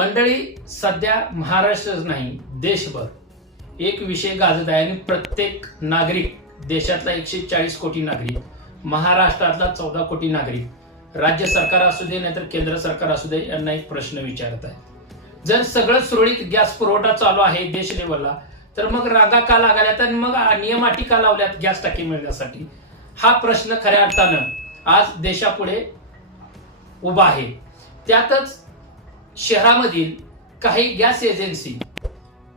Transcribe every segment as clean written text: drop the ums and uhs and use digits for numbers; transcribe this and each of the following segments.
मंडळी, सध्या महाराष्ट्रच नाही देशभर एक विषय गाजत आहे आणि प्रत्येक नागरिक, देशातला 140 कोटी नागरिक, महाराष्ट्रातला 14 कोटी नागरिक, राज्य सरकार असू दे नाहीतर केंद्र सरकार असू दे, यांना एक प्रश्न विचारत आहे. जर सगळं सुरळीत गॅस पुरवठा चालू आहे देश लेवलला, तर मग रांगा का लागाल्यात आणि मग नियम अटी का लावल्यात गॅस टाकी मिळण्यासाठी? हा प्रश्न खऱ्या अर्थानं आज देशापुढे उभा आहे. त्यातच शहरामधील काही गॅस एजन्सी,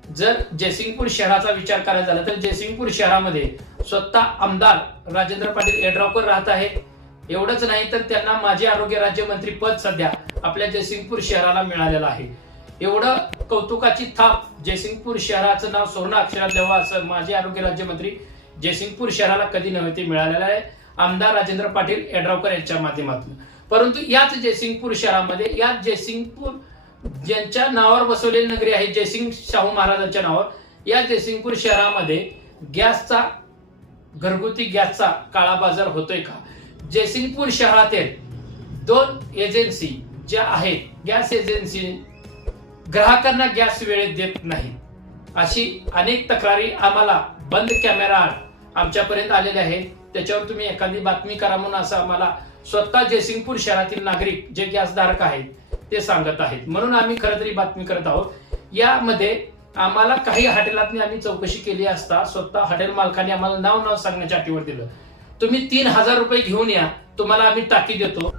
जर जयसिंगपूर शहराचा विचार करायचा झाला तर जयसिंगपूर शहरामध्ये स्वतः आमदार राजेंद्र पाटील यड्रावकर राहत आहेत. एवढंच नाही तर त्यांना माजी आरोग्य राज्यमंत्री पद सध्या आपल्या जयसिंगपूर शहराला मिळालेलं आहे. एवढं कौतुकाची थाप जयसिंगपूर शहराचं नाव सुवर्ण अक्षरात लिहावं असं माजी आरोग्य राज्यमंत्री जयसिंगपूर शहराला कधी नव्हे मिळालेलं आहे आमदार राजेंद्र पाटील यड्रावकर यांच्या माध्यमातून. परंतु याच जयसिंगपूर शहरामध्ये, याच जयसिंगपूर ज्यांच्या नावावर बसवलेली नगरी आहे, जयसिंग शाहू महाराजांच्या नावावर, या जयसिंगपूर शहरामध्ये गॅसचा, घरगुती गॅसचा काळा बाजार होतोय का? जयसिंगपूर शहरातील 2 एजन्सी ज्या आहेत, गॅस एजन्सी ग्राहकांना गॅस वेळेत देत नाही, अशी अनेक तक्रारी आम्हाला बंद कॅमेरा आमच्यापर्यंत आलेल्या आहेत. त्याच्यावर तुम्ही एखादी बातमी करा म्हणून असं आम्हाला स्वतः जयसिंगपूर शहरातील नागरिक जे गॅस धारक आहेत ते सांगत आहेत. म्हणून आम्ही खरं तरी बातमी करत आहोत. यामध्ये आम्हाला काही हॉटेलातनी आम्ही चौकशी केली असता स्वतः हॉटेल मालकाने आम्हाला नाव सांगण्याच्या अटीवर दिलं. तुम्ही 3000 रुपये घेऊन या, तुम्हाला आम्ही टाकी देतो.